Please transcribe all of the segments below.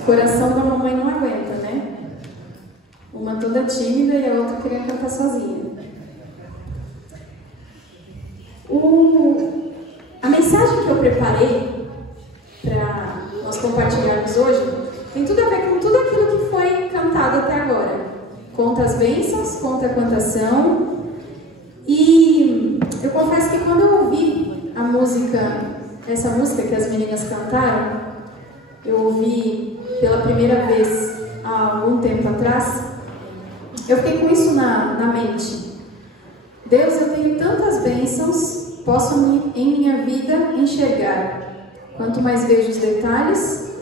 O coração da mamãe não aguenta, né? Uma toda tímida e a outra queria cantar sozinha. A mensagem que eu preparei para nós compartilharmos hoje tem tudo a ver com tudo aquilo que foi cantado até agora. Conta as bênçãos, conta a cantação. E eu confesso que quando eu ouvi essa música que as meninas cantaram, eu ouvi pela primeira vez há algum tempo atrás, eu fiquei com isso na mente. Deus, eu tenho tantas bênçãos, posso em minha vida enxergar. Quanto mais vejo os detalhes,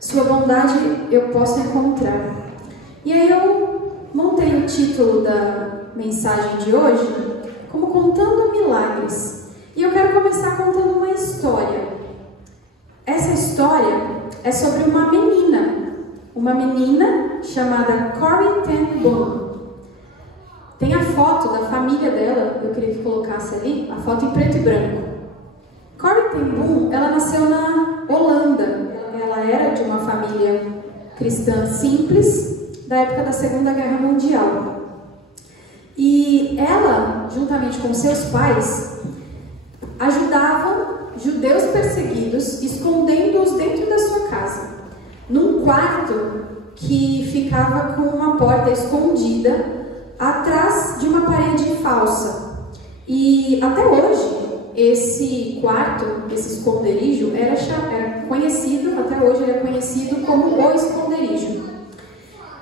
sua bondade eu posso encontrar. E aí eu montei o título da mensagem de hoje como Contando Milagres. E eu quero começar contando uma história. Essa história é sobre uma menina chamada Corrie ten Boom. Tem a foto da família dela, eu queria que colocasse ali, a foto em preto e branco. Corrie ten Boom, ela nasceu na Holanda. Ela era de uma família cristã simples, da época da Segunda Guerra Mundial. E ela, juntamente com seus pais, ajudavam judeus perseguidos, escondendo-os dentro da sua casa, num quarto que ficava com uma porta escondida atrás de uma parede falsa. E até hoje, esse quarto, esse esconderijo, era conhecido, até hoje ele é conhecido como o esconderijo.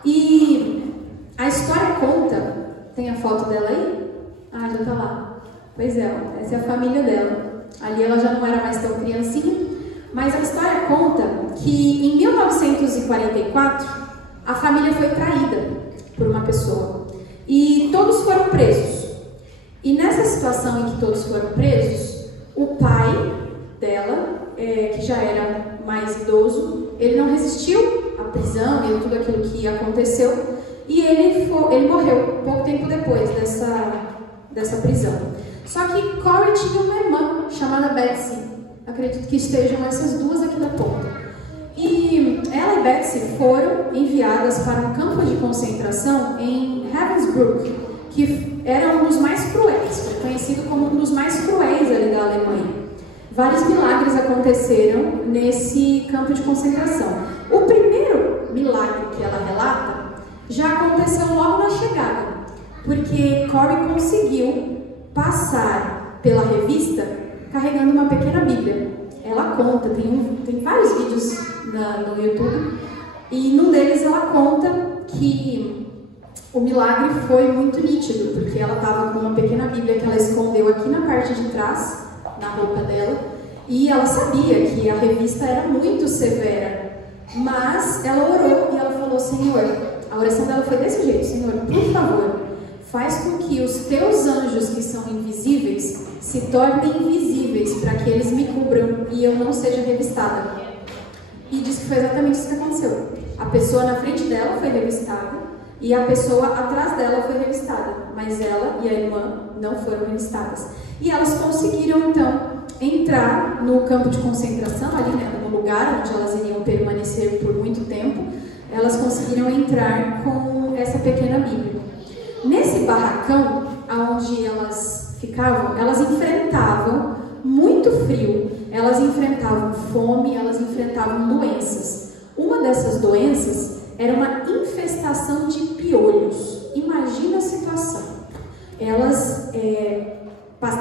E a história conta, tem a foto dela aí? Ah, já tá lá. Pois é, essa é a família dela. Ali ela já não era mais tão criancinha, mas a história conta que em 1944 a família foi traída por uma pessoa e todos foram presos. E nessa situação em que todos foram presos, o pai dela, que já era mais idoso, ele não resistiu à prisão e a tudo aquilo que aconteceu, e ele morreu pouco tempo depois dessa prisão. Só que Corrie tinha uma irmã chamada Betsy. Acredito que estejam essas duas aqui na ponta. E ela e Betsy foram enviadas para um campo de concentração em Ravensbrück, que era um dos mais cruéis, foi conhecido como um dos mais cruéis ali da Alemanha. Vários milagres aconteceram nesse campo de concentração. O primeiro milagre que ela relata já aconteceu logo na chegada, porque Corrie conseguiu passar pela revista carregando uma pequena Bíblia. Ela conta, tem vários vídeos no YouTube, e num deles ela conta que o milagre foi muito nítido, porque ela estava com uma pequena Bíblia que ela escondeu aqui na parte de trás, na roupa dela, e ela sabia que a revista era muito severa, mas ela orou e ela falou: Senhor, a oração dela foi desse jeito: Senhor, por favor, faz com que os teus anjos que são invisíveis se tornem invisíveis para que eles me cubram e eu não seja revistada. E diz que foi exatamente isso que aconteceu. A pessoa na frente dela foi revistada e a pessoa atrás dela foi revistada, mas ela e a irmã não foram revistadas. E elas conseguiram então entrar no campo de concentração, ali, né, no lugar onde elas iriam permanecer por muito tempo. Elas conseguiram entrar com essa pequena Bíblia. Nesse barracão onde elas ficavam, elas enfrentavam muito frio, elas enfrentavam fome, elas enfrentavam doenças. Uma dessas doenças era uma infestação de piolhos. Imagina a situação. Elas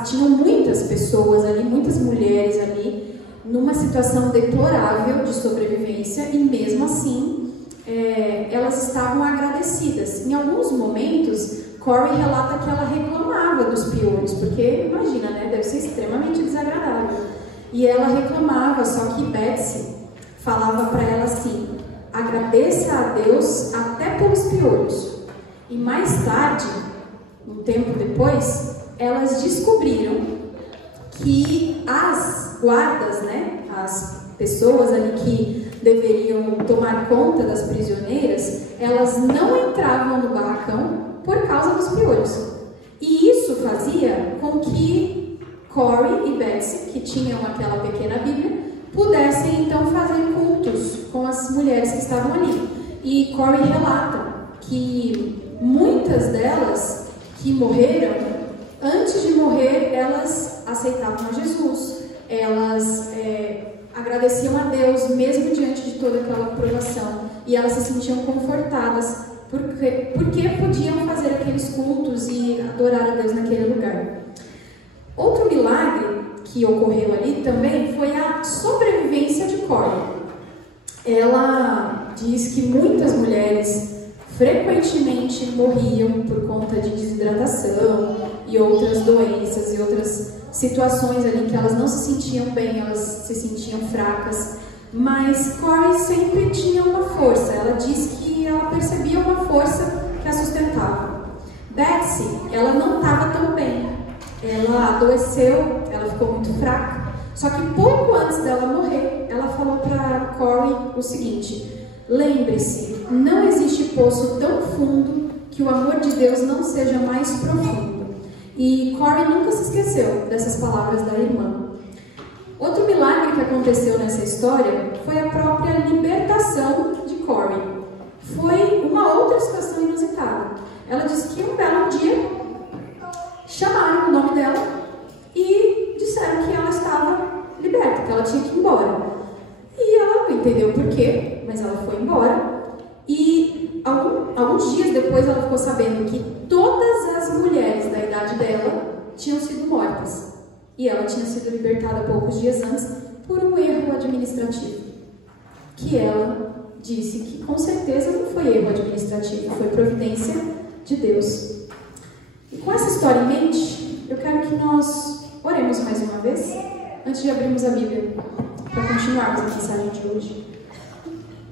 tinham muitas pessoas ali, muitas mulheres ali, numa situação deplorável de sobrevivência, e mesmo assim elas estavam agradecidas. Em alguns momentos, Corrie relata que ela reclamava dos piolhos, porque imagina, né, deve ser extremamente desagradável. E ela reclamava, só que Betsy falava para ela assim: agradeça a Deus até pelos piolhos. E mais tarde, um tempo depois, elas descobriram que as guardas, né, as pessoas ali que deveriam tomar conta das prisioneiras, elas não entravam no barracão por causa dos piolhos. E isso fazia com que Corrie e Betsy, que tinham aquela pequena Bíblia, pudessem então fazer cultos com as as mulheres que estavam ali. E Corey relata que muitas delas que morreram, antes de morrer, elas aceitavam a Jesus. Elas agradeciam a Deus, mesmo diante de toda aquela provação. E elas se sentiam confortadas, porque podiam fazer aqueles cultos e adorar a Deus naquele lugar. Outro milagre que ocorreu ali também foi a sobrevivência de Corey. Ela diz que muitas mulheres frequentemente morriam por conta de desidratação e outras doenças e outras situações ali que elas não se sentiam bem, elas se sentiam fracas. Mas Corey sempre tinha uma força. Ela diz que ela percebia uma força que a sustentava. Betsy, ela não estava tão bem. Ela adoeceu, ela ficou muito fraca. Só que pouco antes dela morrer, ela falou para Corey o seguinte: lembre-se, não existe poço tão fundo que o amor de Deus não seja mais profundo. E Corey nunca se esqueceu dessas palavras da irmã. Outro milagre que aconteceu nessa história foi a própria libertação de Corey. Foi uma outra situação inusitada. Ela disse que um belo dia chamaram o nome dela e disseram que ela estava liberta, que ela tinha que ir embora. E ela não entendeu por quê, mas ela foi embora. E alguns dias depois ela ficou sabendo que todas as mulheres da idade dela tinham sido mortas. E ela tinha sido libertada poucos dias antes por um erro administrativo. Que ela disse que com certeza não foi erro administrativo, foi providência de Deus. E com essa história em mente, eu quero que nós oremos mais uma vez, antes de abrirmos a Bíblia, para continuarmos a mensagem de hoje.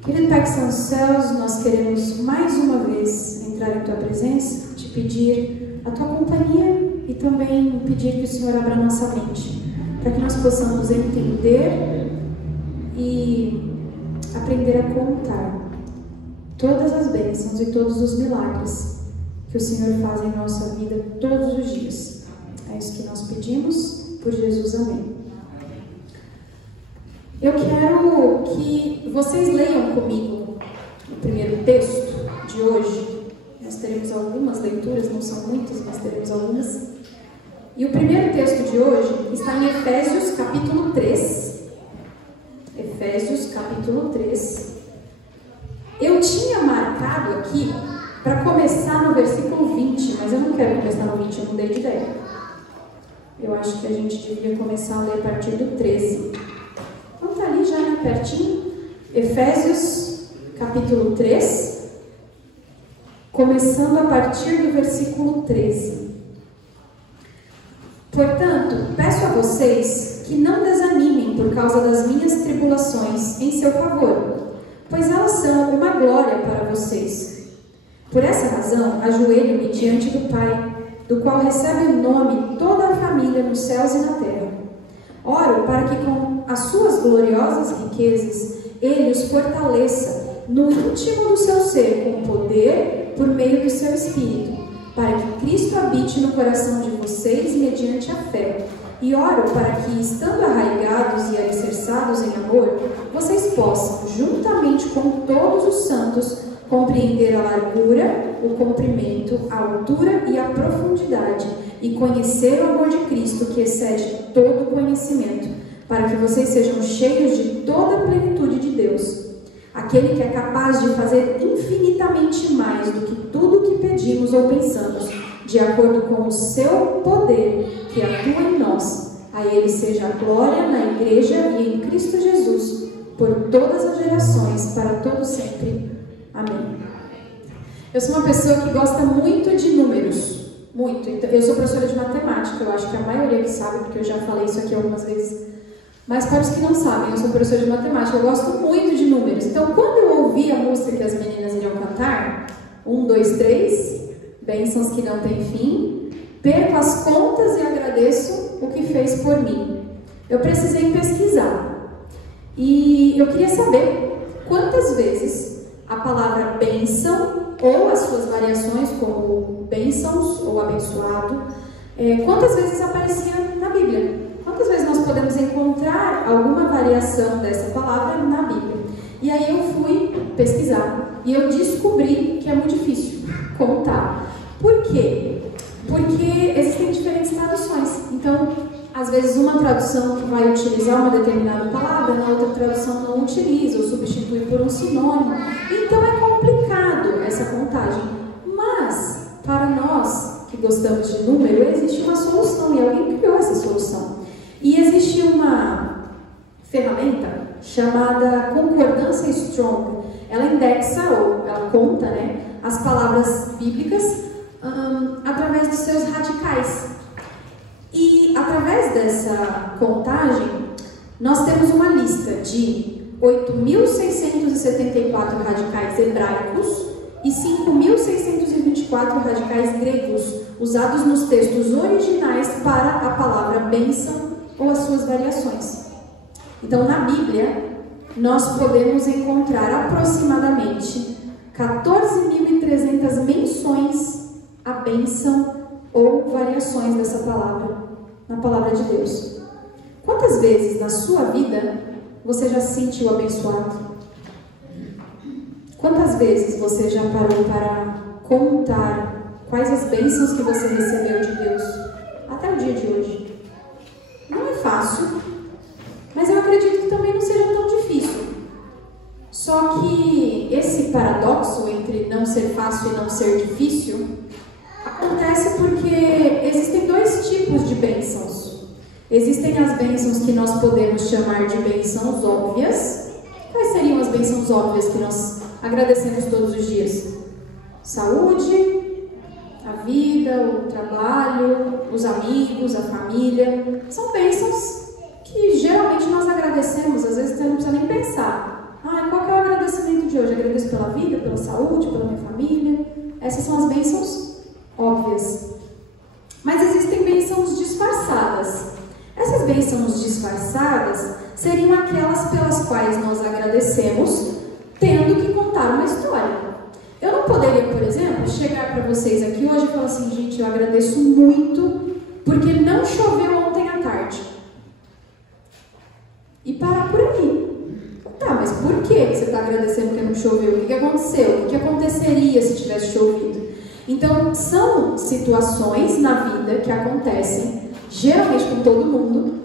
Querido Pai que está nos céus, nós queremos mais uma vez entrar em Tua presença, te pedir a Tua companhia e também pedir que o Senhor abra a nossa mente, para que nós possamos entender e aprender a contar todas as bênçãos e todos os milagres que o Senhor faz em nossa vida todos os dias. É isso que nós pedimos, por Jesus, amém. Eu quero que vocês leiam comigo o primeiro texto de hoje. Nós teremos algumas leituras, não são muitas, mas teremos algumas. E o primeiro texto de hoje está em Efésios capítulo 3. Efésios capítulo 3. Eu tinha marcado aqui para começar no versículo 20, mas eu não quero começar no 20, eu não dei de ideia. Eu acho que a gente devia começar a ler a partir do 13. Então está ali já pertinho. Efésios capítulo 3, começando a partir do versículo 13. Portanto, peço a vocês que não desanimem por causa das minhas tribulações em seu favor, pois elas são uma glória para vocês. Por essa razão, ajoelho-me diante do Pai, do qual recebe o nome toda a família nos céus e na terra. Oro para que com as suas gloriosas riquezas Ele os fortaleça no íntimo do seu ser com poder por meio do seu Espírito, para que Cristo habite no coração de vocês mediante a fé. E oro para que, estando arraigados e alicerçados em amor, vocês possam, juntamente com todos os santos, compreender a largura, o comprimento, a altura e a profundidade, e conhecer o amor de Cristo que excede todo conhecimento, para que vocês sejam cheios de toda a plenitude de Deus. Aquele que é capaz de fazer infinitamente mais do que tudo que pedimos ou pensamos, de acordo com o seu poder que atua em nós. A Ele seja a glória na Igreja e em Cristo Jesus, por todas as gerações, para todo sempre. Amém. Eu sou uma pessoa que gosta muito de números, muito. Eu sou professora de matemática, eu acho que a maioria que sabe, porque eu já falei isso aqui algumas vezes. Mas para os que não sabem, eu sou professora de matemática, eu gosto muito de números. Então, quando eu ouvi a música que as meninas iriam cantar, 1, 2, 3, bênçãos que não têm fim, perco as contas e agradeço o que fez por mim. Eu precisei pesquisar. E eu queria saber quantas vezes a palavra bênção, ou as suas variações, como bênçãos ou abençoado, quantas vezes aparecia na Bíblia? Quantas vezes nós podemos encontrar alguma variação dessa palavra na Bíblia? E aí eu fui pesquisar e eu descobri que é muito difícil contar. Por quê? Porque existem diferentes traduções. Então, às vezes uma tradução que vai utilizar uma determinada palavra, na outra tradução não utiliza ou substitui por um sinônimo. Então é complicado essa contagem. Mas, para nós que gostamos de número, existe uma solução e alguém criou essa solução. E existe uma ferramenta chamada concordância strong. Ela indexa, ou ela conta, né, as palavras bíblicas através dos seus radicais. E através dessa contagem, nós temos uma lista de 8.674 radicais hebraicos e 5.624 radicais gregos, usados nos textos originais para a palavra bênção ou as suas variações. Então, na Bíblia, nós podemos encontrar aproximadamente 14.300 menções à bênção ou variações dessa palavra, na palavra de Deus. Quantas vezes na sua vida você já se sentiu abençoado? Quantas vezes você já parou para contar quais as bênçãos que você recebeu de Deus até o dia de hoje? Não é fácil, mas eu acredito que também não seja tão difícil. Só que esse paradoxo entre não ser fácil e não ser difícil acontece porque existem dois tipos de bênçãos. Existem as bênçãos que nós podemos chamar de bênçãos óbvias. Quais seriam as bênçãos óbvias que nós agradecemos todos os dias? Saúde, a vida, o trabalho, os amigos, a família. São bênçãos que geralmente nós agradecemos, às vezes você não precisa nem pensar. Qual que é o agradecimento de hoje? Agradeço pela vida, pela saúde, pela minha família. Essas são as bênçãos óbvias. Mas existem bênçãos disfarçadas. Essas bênçãos disfarçadas seriam aquelas pelas quais nós agradecemos tendo que contar uma história. Eu não poderia, por exemplo, chegar para vocês aqui hoje e falar assim: gente, eu agradeço muito porque não choveu ontem à tarde. E parar por aí. Tá, mas por que você está agradecendo porque não choveu? O que aconteceu? O que aconteceria se tivesse chovido? Então, são situações na vida que acontecem, geralmente com todo mundo,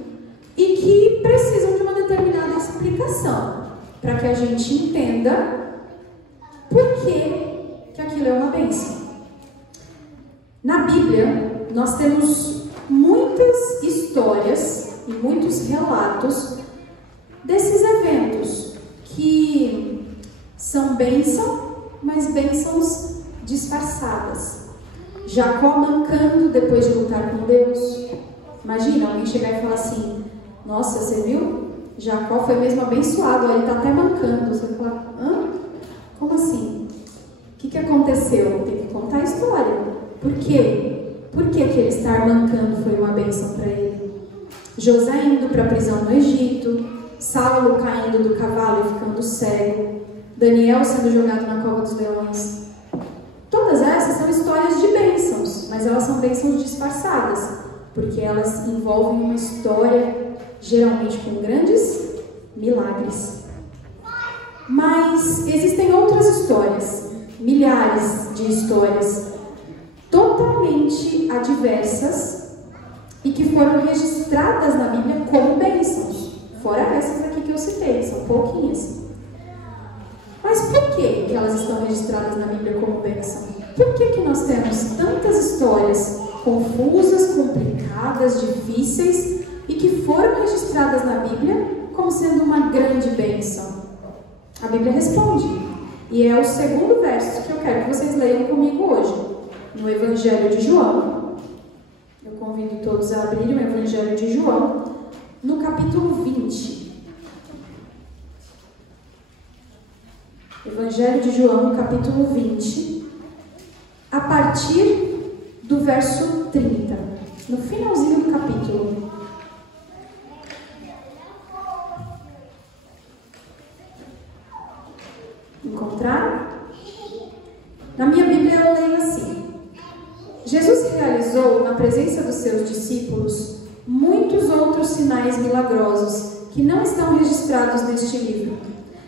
e que precisam de uma determinada explicação, para que a gente entenda por que aquilo é uma bênção. Na Bíblia, nós temos muitas histórias e muitos relatos desses eventos que são bênção, mas bênçãos disfarçadas. Jacó mancando depois de lutar com Deus. Imagina alguém chegar e falar assim: nossa, você viu? Jacó foi mesmo abençoado, ele está até mancando. Você vai falar: hã? Como assim? O que aconteceu? Tem que contar a história. Por quê? Por que ele estar mancando foi uma bênção para ele? José indo para a prisão no Egito, Saulo caindo do cavalo e ficando cego, Daniel sendo jogado na cova dos leões. Todas essas são histórias de bênçãos, mas elas são bênçãos disfarçadas, porque elas envolvem uma história, geralmente com grandes milagres. Mas existem outras histórias, milhares de histórias, totalmente adversas e que foram registradas na Bíblia como bênçãos, fora essas aqui que eu citei, são pouquinhas. Mas por que elas estão registradas na Bíblia como bênção? Por que nós temos tantas histórias confusas, complicadas, difíceis e que foram registradas na Bíblia como sendo uma grande bênção? A Bíblia responde. E é o segundo verso que eu quero que vocês leiam comigo hoje. No Evangelho de João. Eu convido todos a abrirem o Evangelho de João, no capítulo 20. Evangelho de João, no capítulo 20, a partir do verso 30, no finalzinho do capítulo. Encontraram? Na minha Bíblia eu leio assim: Jesus realizou na presença dos seus discípulos muitos outros sinais milagrosos que não estão registrados neste livro.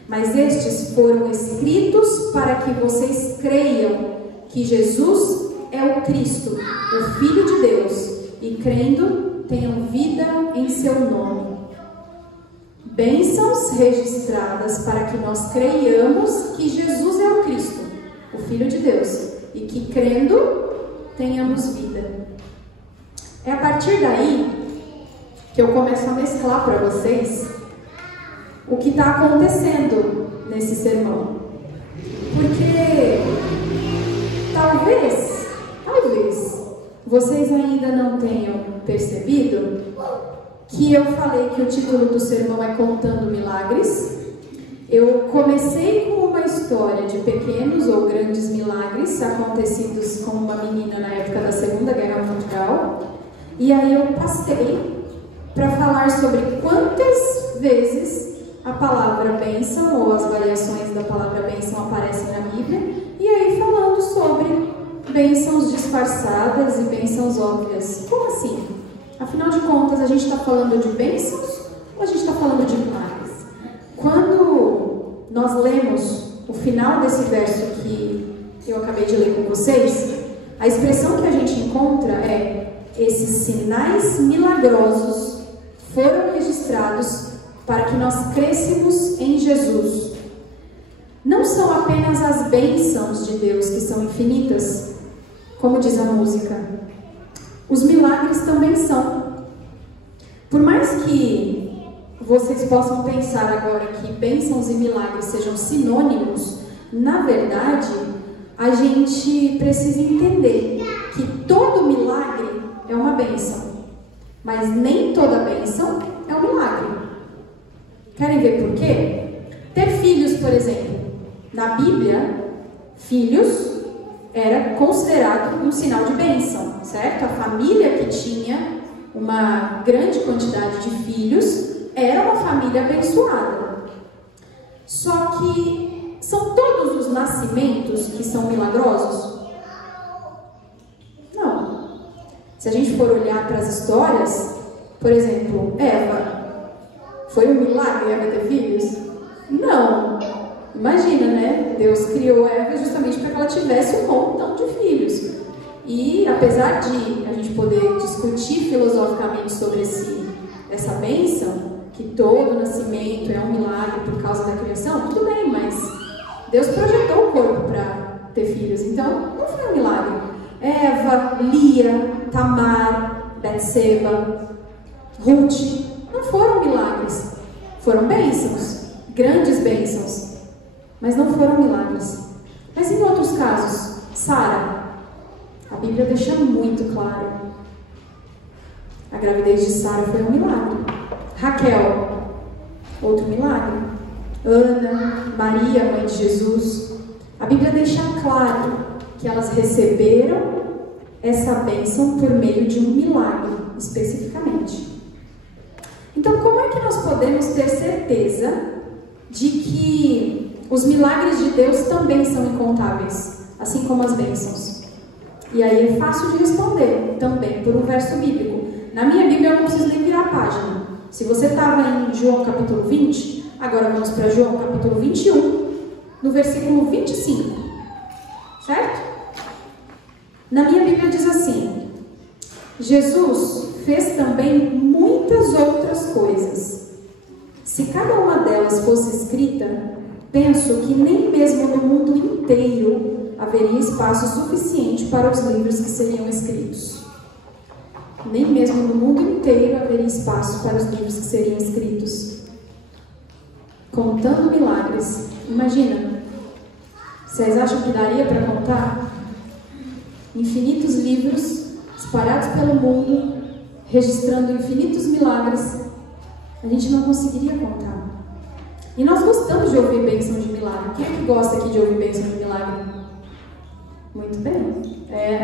mas estes foram escritos para que vocês creiam que Jesus é o Cristo, o Filho de Deus, e crendo tenham vida em seu nome. Bênçãos registradas para que nós creiamos que Jesus é o Cristo, o Filho de Deus, e que crendo tenhamos vida. É a partir daí que eu começo a mesclar para vocês o que está acontecendo nesse sermão. Porque talvez vocês ainda não tenham percebido que eu falei que o título do sermão é Contando Milagres. Eu comecei com uma história de pequenos ou grandes milagres acontecidos com uma menina na época da Segunda Guerra Mundial. E aí eu passei para falar sobre quantas vezes a palavra bênção ou as variações da palavra bênção aparecem na Bíblia. E aí falando sobre bênçãos disfarçadas e bênçãos óbvias. Como assim? Afinal de contas, a gente está falando de bênçãos ou a gente está falando de milagres? Quando nós lemos o final desse verso que eu acabei de ler com vocês, a expressão que a gente encontra é: esses sinais milagrosos foram registrados para que nós crêssemos em Jesus. Não são apenas as bênçãos de Deus que são infinitas, como diz a música. Os milagres também são. Por mais que vocês possam pensar agora que bênçãos e milagres sejam sinônimos, na verdade, a gente precisa entender que todo milagre é uma bênção, mas nem toda bênção é um milagre. Querem ver por quê? Ter filhos, por exemplo. Na Bíblia, filhos era considerado um sinal de bênção, certo? A família que tinha uma grande quantidade de filhos era uma família abençoada. Só que são todos os nascimentos que são milagrosos? Não. Se a gente for olhar para as histórias, por exemplo, Eva, foi um milagre Eva ter filhos? Não. Imagina, né? Deus criou Eva justamente para que ela tivesse um montão de filhos. E apesar de a gente poder discutir filosoficamente sobre essa bênção, que todo nascimento é um milagre por causa da criação, tudo bem, mas Deus projetou o corpo para ter filhos, então não foi um milagre. Eva, Lia, Tamar, Betseba, Ruth, não foram milagres, foram bênçãos, grandes bênçãos, mas não foram milagres. Mas em outros casos, Sara, a Bíblia deixa muito claro, a gravidez de Sara foi um milagre. Raquel, outro milagre. Ana, Maria, mãe de Jesus, a Bíblia deixa claro que elas receberam essa bênção por meio de um milagre, especificamente. Então, como é que nós podemos ter certeza de que os milagres de Deus também são incontáveis, assim como as bênçãos? E aí é fácil de responder, também por um verso bíblico. Na minha Bíblia eu não preciso nem virar a página. Se você estava em João capítulo 20, agora vamos para João capítulo 21, no versículo 25. Certo? Na minha Bíblia diz assim: Jesus fez também muitas outras coisas. Se cada uma delas fosse escrita, penso que nem mesmo no mundo inteiro haveria espaço suficiente para os livros que seriam escritos. Nem mesmo no mundo inteiro haveria espaço para os livros que seriam escritos. Contando milagres. Imagina, vocês acham que daria para contar? Infinitos livros espalhados pelo mundo, registrando infinitos milagres. A gente não conseguiria contar. E nós gostamos de ouvir bênção de milagre. Quem é que gosta aqui de ouvir bênção de milagre? Muito bem.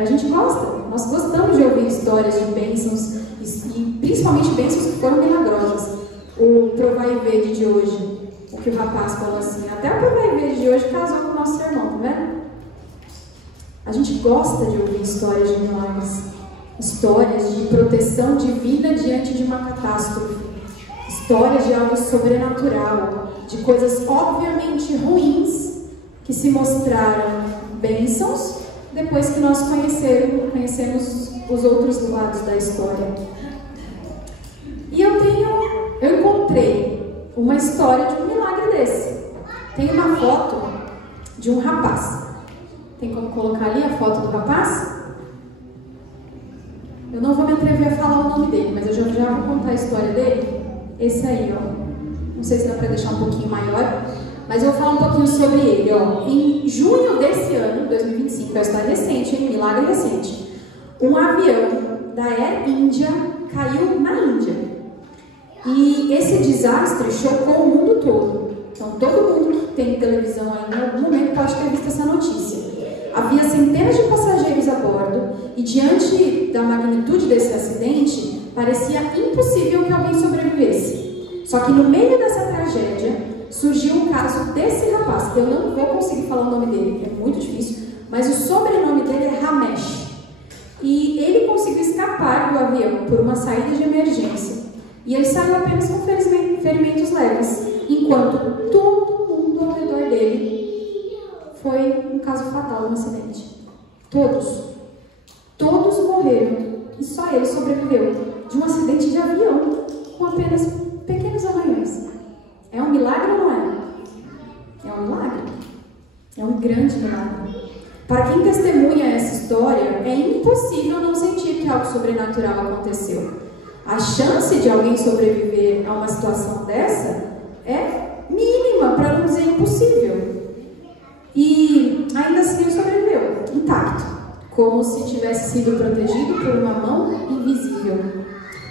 A gente gosta. Nós gostamos de ouvir histórias de bênçãos, e principalmente bênçãos que foram milagrosas. O Provai e Vede de hoje, o que o rapaz falou assim, até o Provai e Vede de hoje casou com o nosso sermão, tá vendo? A gente gosta de ouvir histórias de milagres, histórias de proteção divina diante de uma catástrofe, histórias de algo sobrenatural, de coisas obviamente ruins que se mostraram bênçãos depois que nós conhecemos os outros lados da história. E eu encontrei uma história de um milagre desse. Tem uma foto de um rapaz. Tem como colocar ali a foto do rapaz? Eu não vou me atrever a falar o nome dele, mas eu já vou contar a história dele. Esse aí, ó. Não sei se dá para deixar um pouquinho maior, mas eu vou falar um pouquinho sobre ele, ó. Em junho desse ano, 2025, é uma história recente, hein? Milagre recente. Um avião da Air India caiu na Índia. E esse desastre chocou o mundo todo. Então, todo mundo que tem televisão aí em algum momento pode ter visto essa notícia. Havia centenas de passageiros a bordo e, diante da magnitude desse acidente, parecia impossível que alguém sobrevivesse. Só que no meio dessa tragédia, surgiu o caso desse rapaz. Eu não vou conseguir falar o nome dele, é muito difícil, mas o sobrenome dele é Ramesh. E ele conseguiu escapar do avião por uma saída de emergência. E ele saiu apenas com ferimentos leves, enquanto todo mundo ao redor dele foi um caso fatal, um acidente. Todos morreram e só ele sobreviveu de um acidente de avião com apenas pequenos arranhões. É um milagre ou não é? É um milagre. É um grande milagre. Para quem testemunha essa história, é impossível não sentir que algo sobrenatural aconteceu. A chance de alguém sobreviver a uma situação dessa é mínima, para não dizer impossível. E ainda assim ele sobreviveu, intacto, como se tivesse sido protegido por uma mão invisível.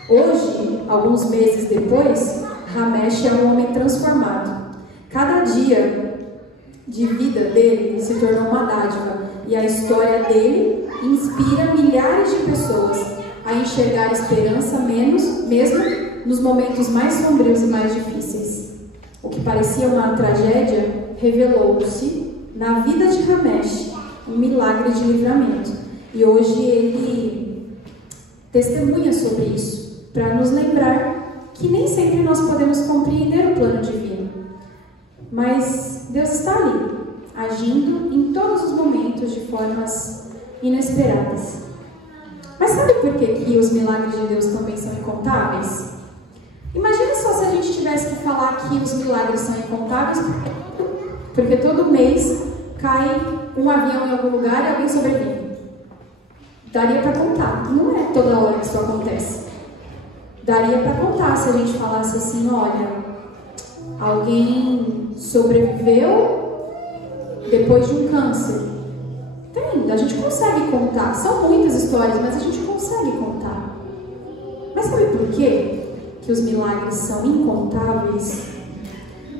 Hoje, alguns meses depois, Ramesh é um homem transformado. Cada dia de vida dele se tornou uma dádiva, e a história dele inspira milhares de pessoas a enxergar esperança mesmo nos momentos mais sombrios e mais difíceis. O que parecia uma tragédia revelou-se na vida de Ramesh um milagre de livramento. E hoje ele testemunha sobre isso, para nos lembrar que nem sempre nós podemos compreender o plano divino. Mas Deus está ali, agindo em todos os momentos de formas inesperadas. Mas sabe por que os milagres de Deus também são incontáveis? Imagina só se a gente tivesse que falar que os milagres são incontáveis, porque todo mês cai um avião em algum lugar e alguém sobrevive. Daria para contar. Não é toda hora que isso acontece. Daria para contar se a gente falasse assim, olha, alguém sobreviveu depois de um câncer. A gente consegue contar. São muitas histórias, mas a gente consegue contar. Mas sabe por quê que os milagres são incontáveis?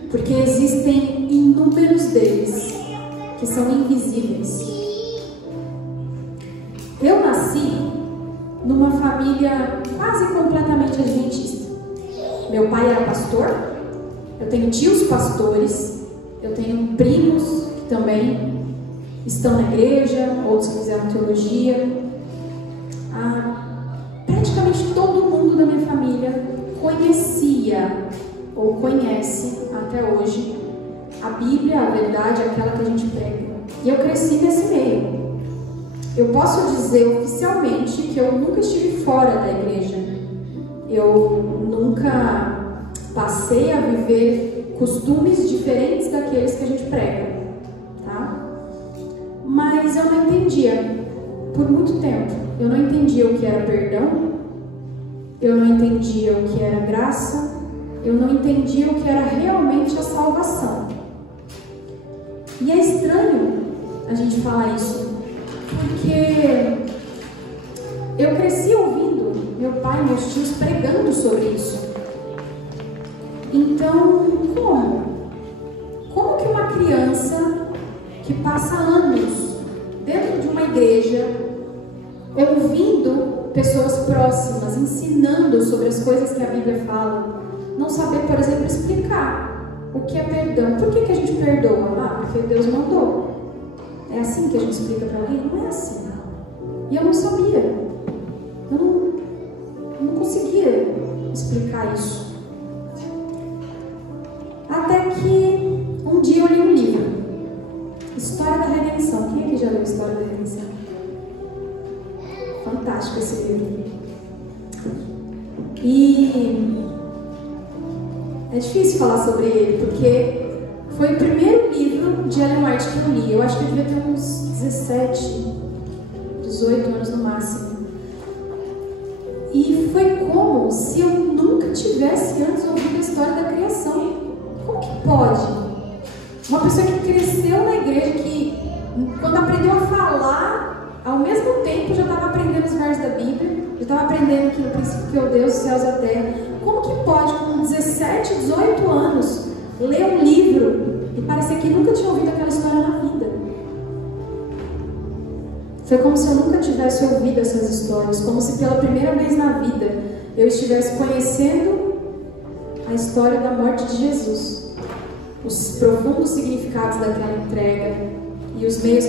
Porque existem inúmeros deles que são invisíveis. Eu nasci numa família quase completamente adventista. Meu pai era pastor, eu tenho tios pastores, eu tenho primos que também estão na igreja, outros que fizeram teologia. Praticamente todo mundo da minha família conhecia ou conhece até hoje a Bíblia, a verdade, aquela que a gente prega. E eu cresci nesse meio. Eu posso dizer oficialmente que eu nunca estive fora da igreja. Eu nunca passei a viver costumes diferentes daqueles que a gente prega, tá? Mas eu não entendia. Por muito tempo, eu não entendia o que era perdão. Eu não entendia o que era graça. Eu não entendia o que era realmente a salvação. E é estranho a gente falar isso, porque eu cresci ouvindo meu pai e meus tios pregando sobre isso. Então, como que uma criança que passa anos dentro de uma igreja, ouvindo pessoas próximas, ensinando sobre as coisas que a Bíblia fala, não saber, por exemplo, explicar o que é perdão? Por que a gente perdoa? Porque Deus mandou. É assim que a gente explica para alguém? Não é assim. E eu não sabia. Eu não conseguia explicar isso. Um dia eu li um livro, História da Redenção. Quem aqui já leu História da Redenção? Fantástico esse livro. E é difícil falar sobre ele, porque foi o primeiro livro de Ellen White que eu li. Eu acho que eu devia ter uns 17, 18 anos no máximo. E foi como se eu nunca tivesse antes ouvido a história da criação. Como que pode? Uma pessoa que cresceu na igreja, que quando aprendeu a falar, ao mesmo tempo já estava aprendendo os versos da Bíblia, já estava aprendendo que no princípio criou Deus, os céus e a terra. Como que pode, com 17, 18 anos, ler um livro e parecer que nunca tinha ouvido aquela história na vida? Foi como se eu nunca tivesse ouvido essas histórias, como se pela primeira vez na vida eu estivesse conhecendo a história da morte de Jesus, os profundos significados daquela entrega e os meios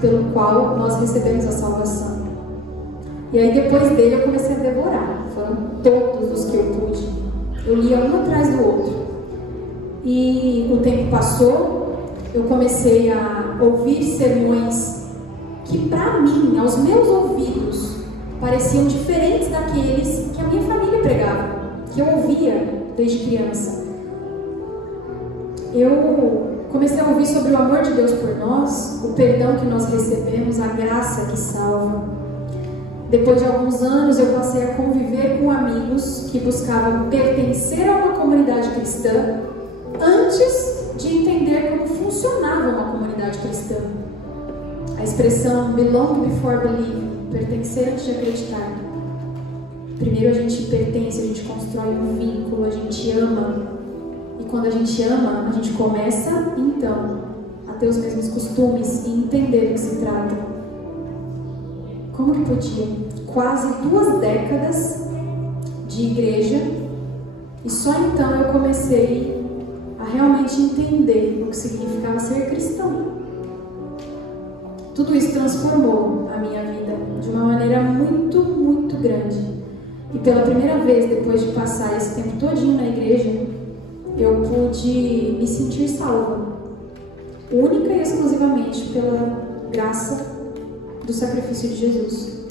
pelo qual nós recebemos a salvação. E aí depois dele eu comecei a devorar, foram todos os que eu pude. Eu lia um atrás do outro. E o tempo passou, eu comecei a ouvir sermões que para mim, aos meus ouvidos, pareciam diferentes daqueles que a minha família pregava, que eu ouvia desde criança. Eu comecei a ouvir sobre o amor de Deus por nós, o perdão que nós recebemos, a graça que salva. Depois de alguns anos, eu passei a conviver com amigos que buscavam pertencer a uma comunidade cristã antes de entender como funcionava uma comunidade cristã. A expressão belong before believe, pertencer antes de acreditar. Primeiro a gente pertence, a gente constrói um vínculo, a gente ama. E quando a gente ama, a gente começa, então, a ter os mesmos costumes e entender do que se trata. Como que podia? Quase 2 décadas de igreja, e só então eu comecei a realmente entender o que significava ser cristão. Tudo isso transformou a minha vida de uma maneira muito, muito grande. E pela primeira vez, depois de passar esse tempo todinho na igreja, eu pude me sentir salva, única e exclusivamente pela graça do sacrifício de Jesus.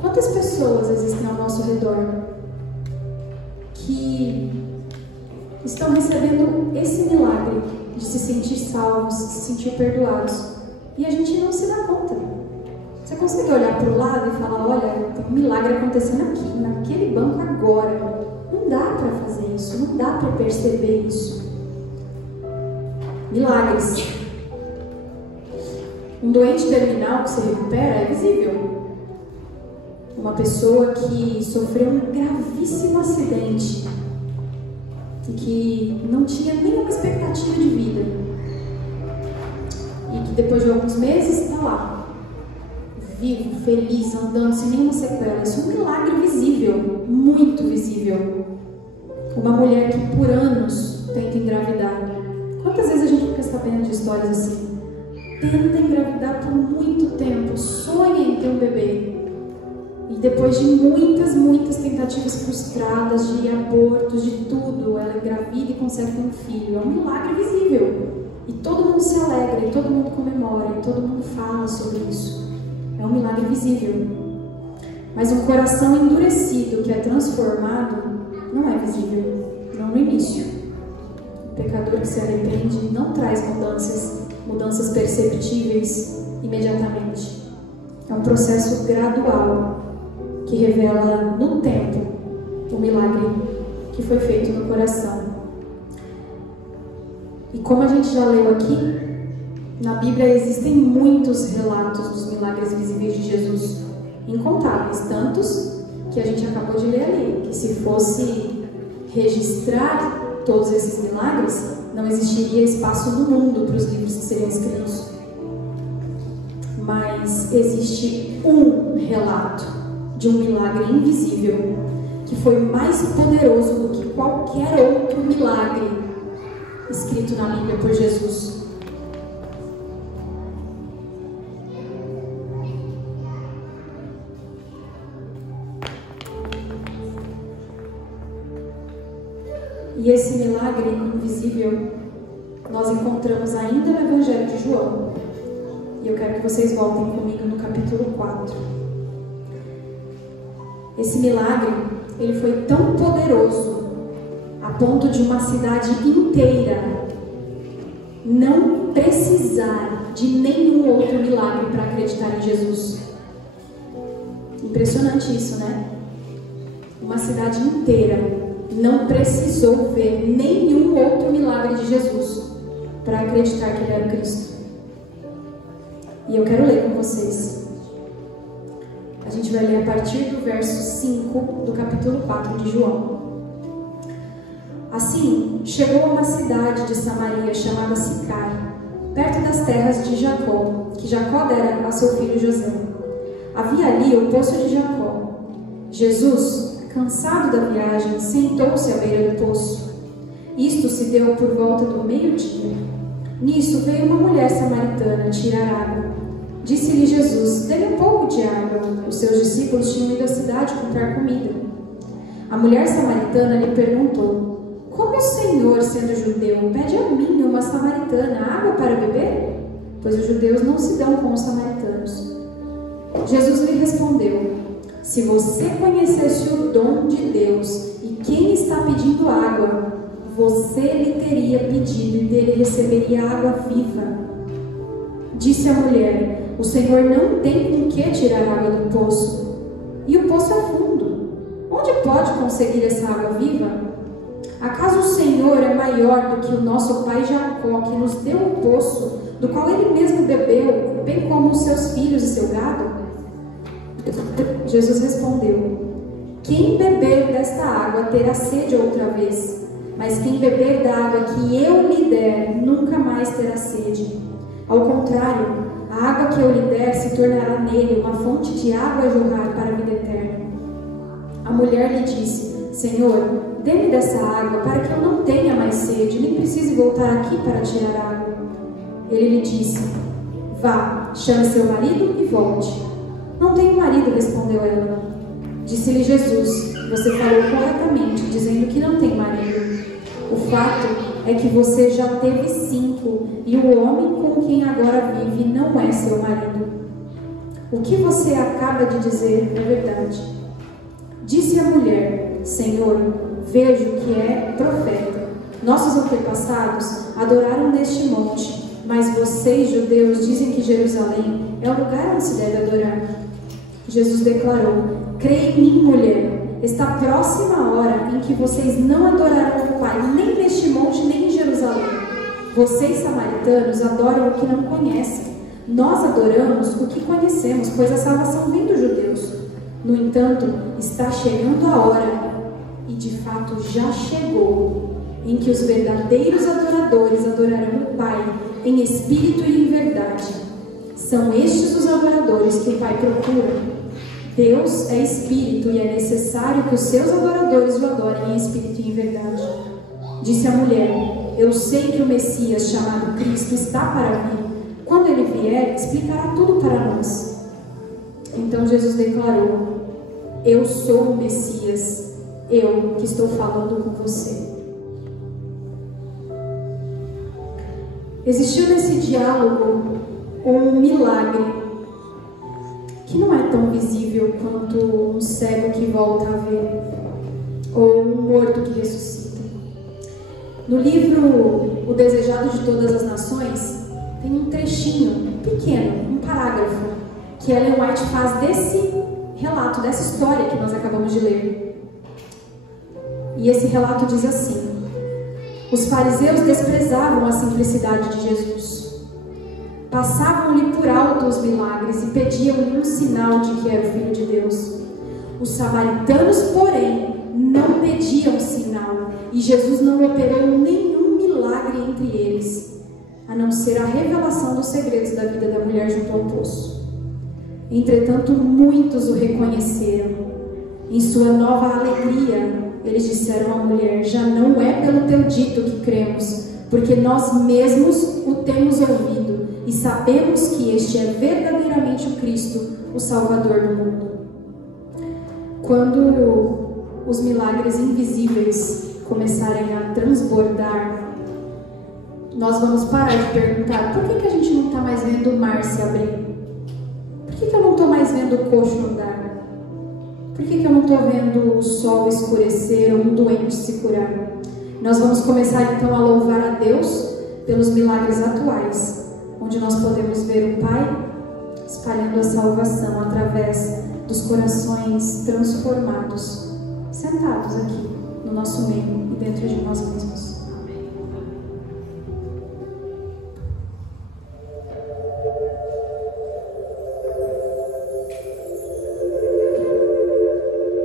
Quantas pessoas existem ao nosso redor que estão recebendo esse milagre de se sentir salvos, de se sentir perdoados, e a gente não se dá conta? Você consegue olhar para o lado e falar, olha, tem um milagre acontecendo aqui, naquele banco agora. Não dá para fazer isso, não dá para perceber isso. Milagres. Um doente terminal que se recupera é visível. Uma pessoa que sofreu um gravíssimo acidente e que não tinha nenhuma expectativa de vida, e que depois de alguns meses está lá, vivo, feliz, andando sem nenhuma sequela. Isso é um milagre visível, muito visível. Uma mulher que por anos tenta engravidar. Quantas vezes a gente fica sabendo de histórias assim? Tenta engravidar por muito tempo, sonha em ter um bebê. E depois de muitas, muitas tentativas frustradas, de abortos, de tudo, ela engravida e consegue ter um filho. É um milagre visível. E todo mundo se alegra, e todo mundo comemora, e todo mundo fala sobre isso. É um milagre visível. Mas um coração endurecido que é transformado não é visível, não no início. O pecador que se arrepende não traz mudanças perceptíveis imediatamente. É um processo gradual que revela no tempo o milagre que foi feito no coração. E como a gente já leu aqui, na Bíblia existem muitos relatos dos milagres visíveis de Jesus, incontáveis, tantos que a gente acabou de ler ali, que se fosse registrar todos esses milagres, não existiria espaço no mundo para os livros que seriam escritos. Mas existe um relato de um milagre invisível que foi mais poderoso do que qualquer outro milagre escrito na Bíblia por Jesus. E esse milagre invisível nós encontramos ainda no Evangelho de João. E eu quero que vocês voltem comigo no capítulo 4. Esse milagre, ele foi tão poderoso a ponto de uma cidade inteira não precisar de nenhum outro milagre para acreditar em Jesus. Impressionante isso, né? Uma cidade inteira não precisou ver nenhum outro milagre de Jesus para acreditar que ele era o Cristo. E eu quero ler com vocês. A gente vai ler a partir do verso 5 do capítulo 4 de João. Assim, chegou a uma cidade de Samaria chamada Sicar, perto das terras de Jacó, que Jacó dera a seu filho José. Havia ali o poço de Jacó. Jesus, cansado da viagem, sentou-se à beira do poço. Isto se deu por volta do meio-dia. Nisso veio uma mulher samaritana tirar água. Disse-lhe Jesus: dê-me um pouco de água. Os seus discípulos tinham ido à cidade comprar comida. A mulher samaritana lhe perguntou: como o Senhor, sendo judeu, pede a mim, uma samaritana, água para beber? Pois os judeus não se dão com os samaritanos. Jesus lhe respondeu: se você conhecesse o dom de Deus e quem está pedindo água, você lhe teria pedido e dele receberia água viva. Disse a mulher: o Senhor não tem com que tirar água do poço, e o poço é fundo. Onde pode conseguir essa água viva? Acaso o Senhor é maior do que o nosso pai Jacó, que nos deu o poço, do qual ele mesmo bebeu, bem como os seus filhos e seu gado? Jesus respondeu: quem beber desta água terá sede outra vez, mas quem beber da água que eu lhe der nunca mais terá sede. Ao contrário, a água que eu lhe der se tornará nele uma fonte de água a jorrar para a vida eterna. A mulher lhe disse: Senhor, dê-me dessa água para que eu não tenha mais sede, nem precise voltar aqui para tirar água. Ele lhe disse: vá, chame seu marido e volte. Não tenho marido, respondeu ela. Disse-lhe Jesus: você falou corretamente, dizendo que não tem marido. O fato é que você já teve 5, e o homem com quem agora vive não é seu marido. O que você acaba de dizer é verdade. Disse a mulher: Senhor, vejo que é profeta. Nossos antepassados adoraram neste monte, mas vocês, judeus, dizem que Jerusalém é o lugar onde se deve adorar. Jesus declarou: creia em mim, mulher. Está próxima a hora em que vocês não adorarão o Pai, nem neste monte, nem em Jerusalém. Vocês, samaritanos, adoram o que não conhecem. Nós adoramos o que conhecemos, pois a salvação vem dos judeus. No entanto, está chegando a hora, e de fato já chegou, em que os verdadeiros adoradores adorarão o Pai em espírito e em verdade. São estes os adoradores que o Pai procura. Deus é espírito e é necessário que os seus adoradores o adorem em espírito e em verdade. Disse a mulher: eu sei que o Messias, chamado Cristo, está para vir. Quando ele vier, explicará tudo para nós. Então Jesus declarou: eu sou o Messias, eu que estou falando com você. Existiu nesse diálogo um milagre que não é tão visível quanto um cego que volta a ver, ou um morto que ressuscita. No livro O Desejado de Todas as Nações, tem um trechinho pequeno, um parágrafo, que Ellen White faz desse relato, dessa história que nós acabamos de ler. E esse relato diz assim: os fariseus desprezavam a simplicidade de Jesus. Passavam-lhe por alto os milagres e pediam-lhe um sinal de que era o Filho de Deus. Os samaritanos, porém, não pediam sinal, e Jesus não operou nenhum milagre entre eles, a não ser a revelação dos segredos da vida da mulher junto ao poço. Entretanto, muitos o reconheceram. Em sua nova alegria, eles disseram à mulher: já não é pelo teu dito que cremos, porque nós mesmos o temos ouvido e sabemos que este é verdadeiramente o Cristo, o Salvador do mundo. Quando os milagres invisíveis começarem a transbordar nós vamos parar de perguntar: por que a gente não está mais vendo o mar se abrir? Por que eu não estou mais vendo o coxo andar? Por que eu não estou vendo o sol escurecer ou um doente se curar? Nós vamos começar então a louvar a Deus pelos milagres atuais, onde nós podemos ver o Pai espalhando a salvação através dos corações transformados, sentados aqui no nosso meio e dentro de nós mesmos.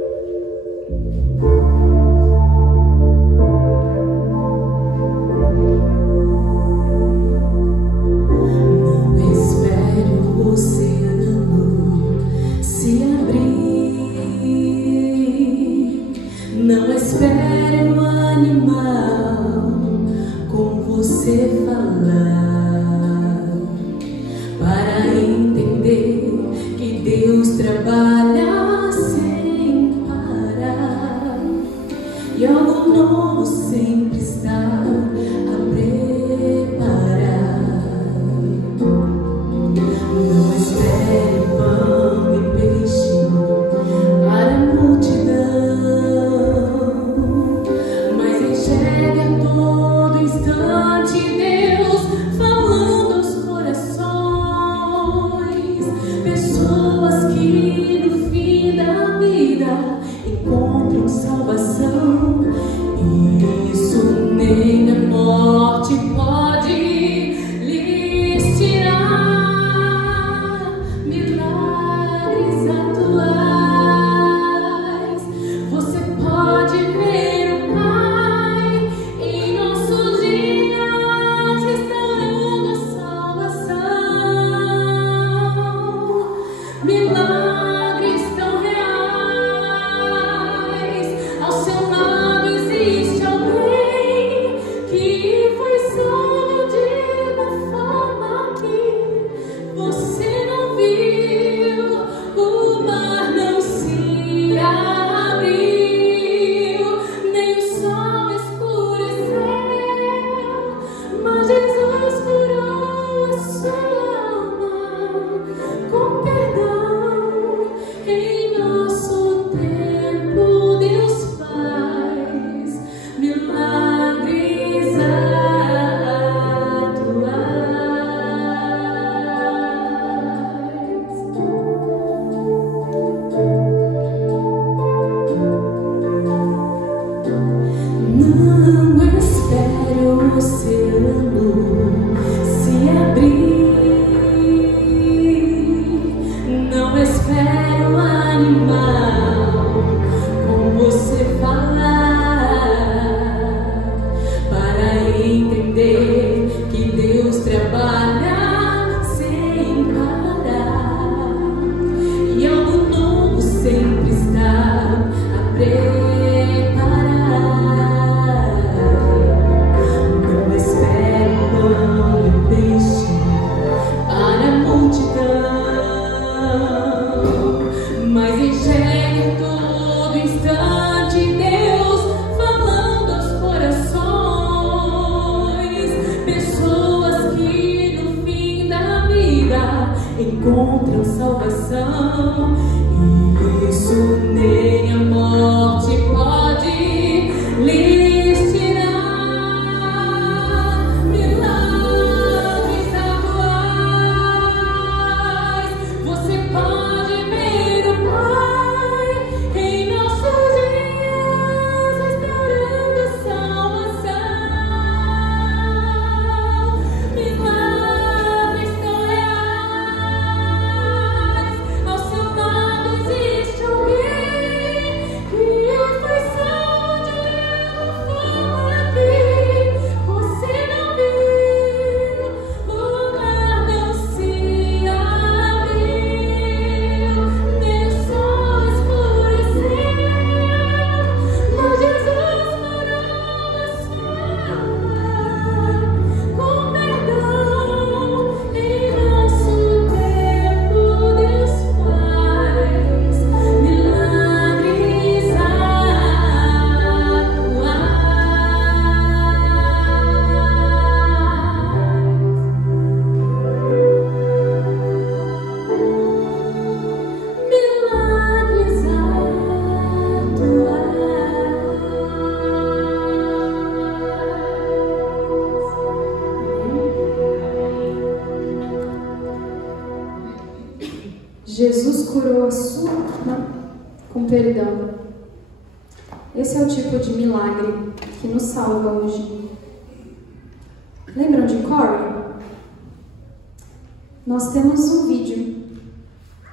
Encontram salvação, e isso nem a morte pode lhes tirar. Milagres atuais, você pode ver o Pai em nossos dias, restaurando a salvação. Milagres tão reais, ao seu lado Jesus curou a sua alma com perdão. Esse é o tipo de milagre que nos salva hoje. Lembram de Corey? Nós temos um vídeo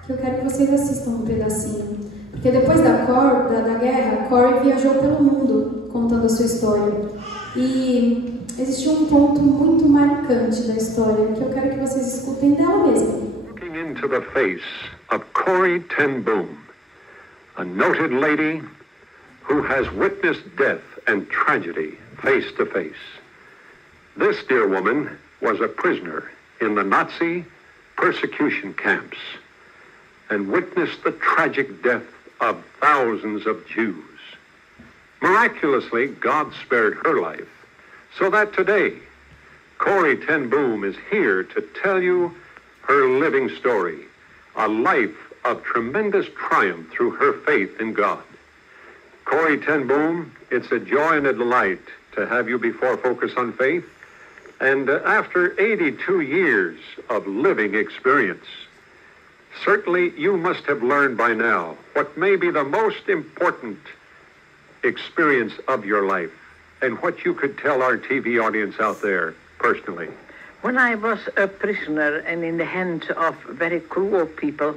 que eu quero que vocês assistam um pedacinho. Porque depois da guerra, Corey viajou pelo mundo contando a sua história. E existiu um ponto muito marcante da história que eu quero que vocês escutem dela mesma. Looking into the face of Corrie ten Boom, a noted lady who has witnessed death and tragedy face to face. This dear woman was a prisoner in the Nazi persecution camps and witnessed the tragic death of thousands of Jews. Miraculously, God spared her life, so that today, Corrie ten Boom is here to tell you her living story, a life of tremendous triumph through her faith in God. Corrie ten Boom, it's a joy and a delight to have you before Focus on Faith. And after 82 years of living experience, certainly you must have learned by now what may be the most important experience of your life and what you could tell our TV audience out there personally. When I was a prisoner and in the hands of very cruel people,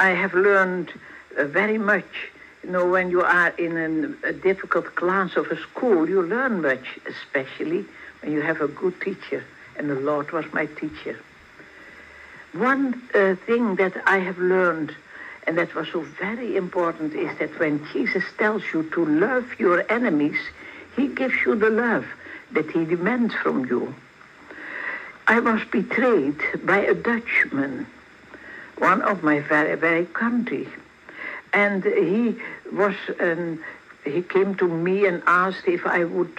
I have learned very much. You know, when you are in a difficult class of a school, you learn much, especially when you have a good teacher, and the Lord was my teacher. One thing that I have learned, and that was so very important, is that when Jesus tells you to love your enemies, he gives you the love that he demands from you. I was betrayed by a Dutchman, one of my very, very country. And he came to me and asked if I would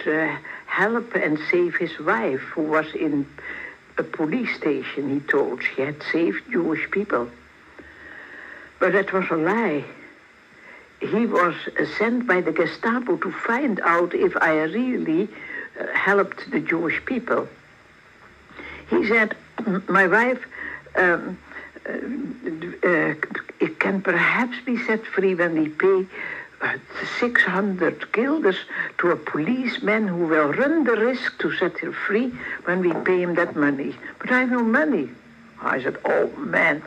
help and save his wife, who was in a police station, he told. She had saved Jewish people. But that was a lie. He was sent by the Gestapo to find out if I really helped the Jewish people. He said, my wife it can perhaps be set free when we pay 600 guilders to a policeman who will run the risk to set her free when we pay him that money. But I have no money. I said, oh man,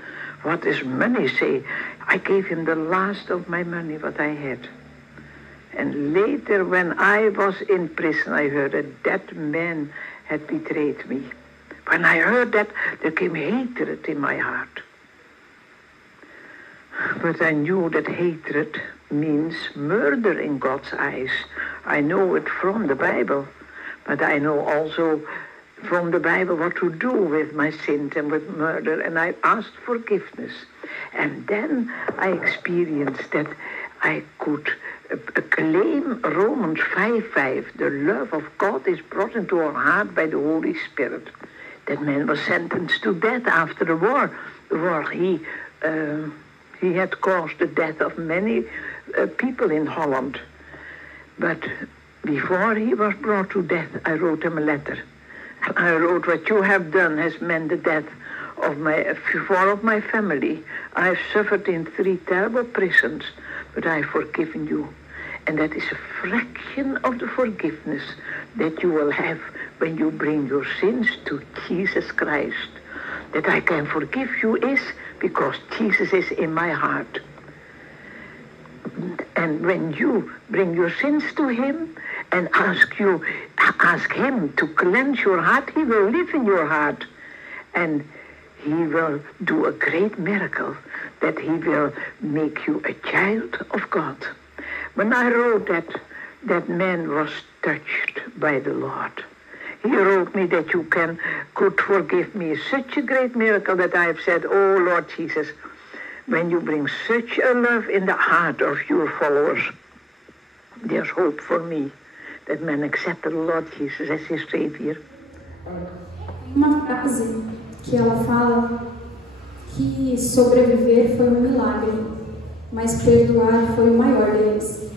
what does money say? I gave him the last of my money, what I had. And later, when I was in prison, I heard that that man had betrayed me. When I heard that, there came hatred in my heart. But I knew that hatred means murder in God's eyes. I know it from the Bible, but I know also from the Bible what to do with my sins and with murder, and I asked forgiveness. And then I experienced that I could claim Romans 5:5. The love of God is brought into our heart by the Holy Spirit. That man was sentenced to death after the war. He had caused the death of many people in Holland. But before he was brought to death, I wrote him a letter. I wrote, what you have done has meant the death of four of my family. I've suffered in 3 terrible prisons, but I've forgiven you. And that is a fraction of the forgiveness that you will have when you bring your sins to Jesus Christ. That I can forgive you is because Jesus is in my heart. And when you bring your sins to him and ask him to cleanse your heart, he will live in your heart. And he will do a great miracle, that he will make you a child of God. When I wrote that man was touched by the Lord. He wrote me that you could forgive me. Such a great miracle that I have said, oh Lord Jesus, when you bring such a love in the heart of your followers, there's hope for me that men accept the Lord Jesus as his Savior. Uma frase que ela fala que sobreviver foi um milagre, mas perdoar foi o maior deles.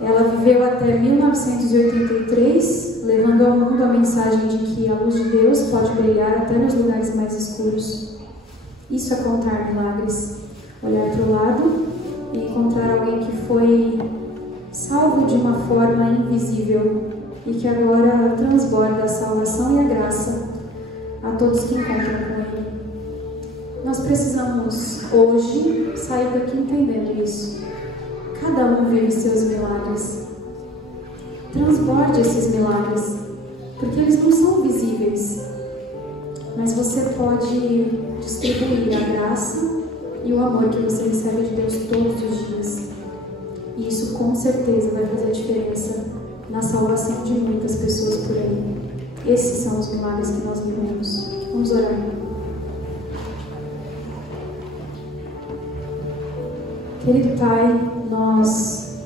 Ela viveu até 1983, levando ao mundo a mensagem de que a luz de Deus pode brilhar até nos lugares mais escuros. Isso é contar milagres. Olhar para o lado e encontrar alguém que foi salvo de uma forma invisível e que agora transborda a salvação e a graça a todos que encontram com Ele. Nós precisamos hoje sair daqui entendendo isso. Cada um vive seus milagres. Transborde esses milagres, porque eles não são visíveis, mas você pode distribuir a graça e o amor que você recebe de Deus todos os dias. E isso com certeza vai fazer a diferença na salvação de muitas pessoas por aí. Esses são os milagres que nós vivemos. Vamos orar. Querido Pai, nós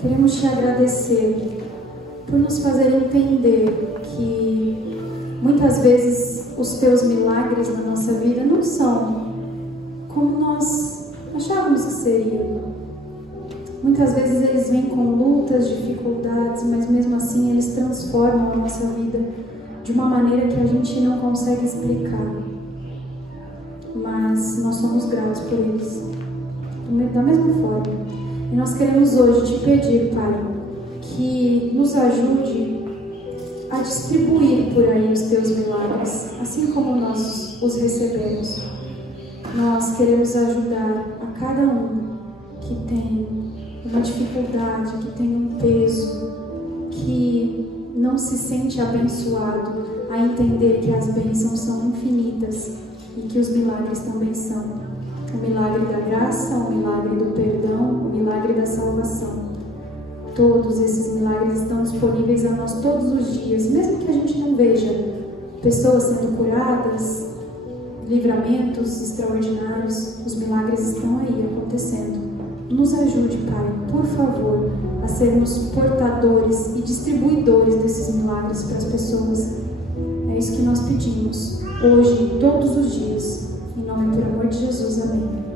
queremos Te agradecer por nos fazer entender que muitas vezes os Teus milagres na nossa vida não são como nós achávamos que seriam. Muitas vezes eles vêm com lutas, dificuldades, mas mesmo assim eles transformam a nossa vida de uma maneira que a gente não consegue explicar. Mas nós somos gratos por eles, da mesma forma. E nós queremos hoje Te pedir, Pai, que nos ajude a distribuir por aí os Teus milagres, assim como nós os recebemos. Nós queremos ajudar a cada um que tem uma dificuldade, que tem um peso, que não se sente abençoado, a entender que as bênçãos são infinitas e que os milagres também são. O milagre da graça, o milagre do perdão, o milagre da salvação. Todos esses milagres estão disponíveis a nós todos os dias, mesmo que a gente não veja pessoas sendo curadas, livramentos extraordinários, os milagres estão aí acontecendo. Nos ajude, Pai, por favor, a sermos portadores e distribuidores desses milagres para as pessoas. É isso que nós pedimos, hoje e todos os dias. Em nome e por amor de Jesus, amém.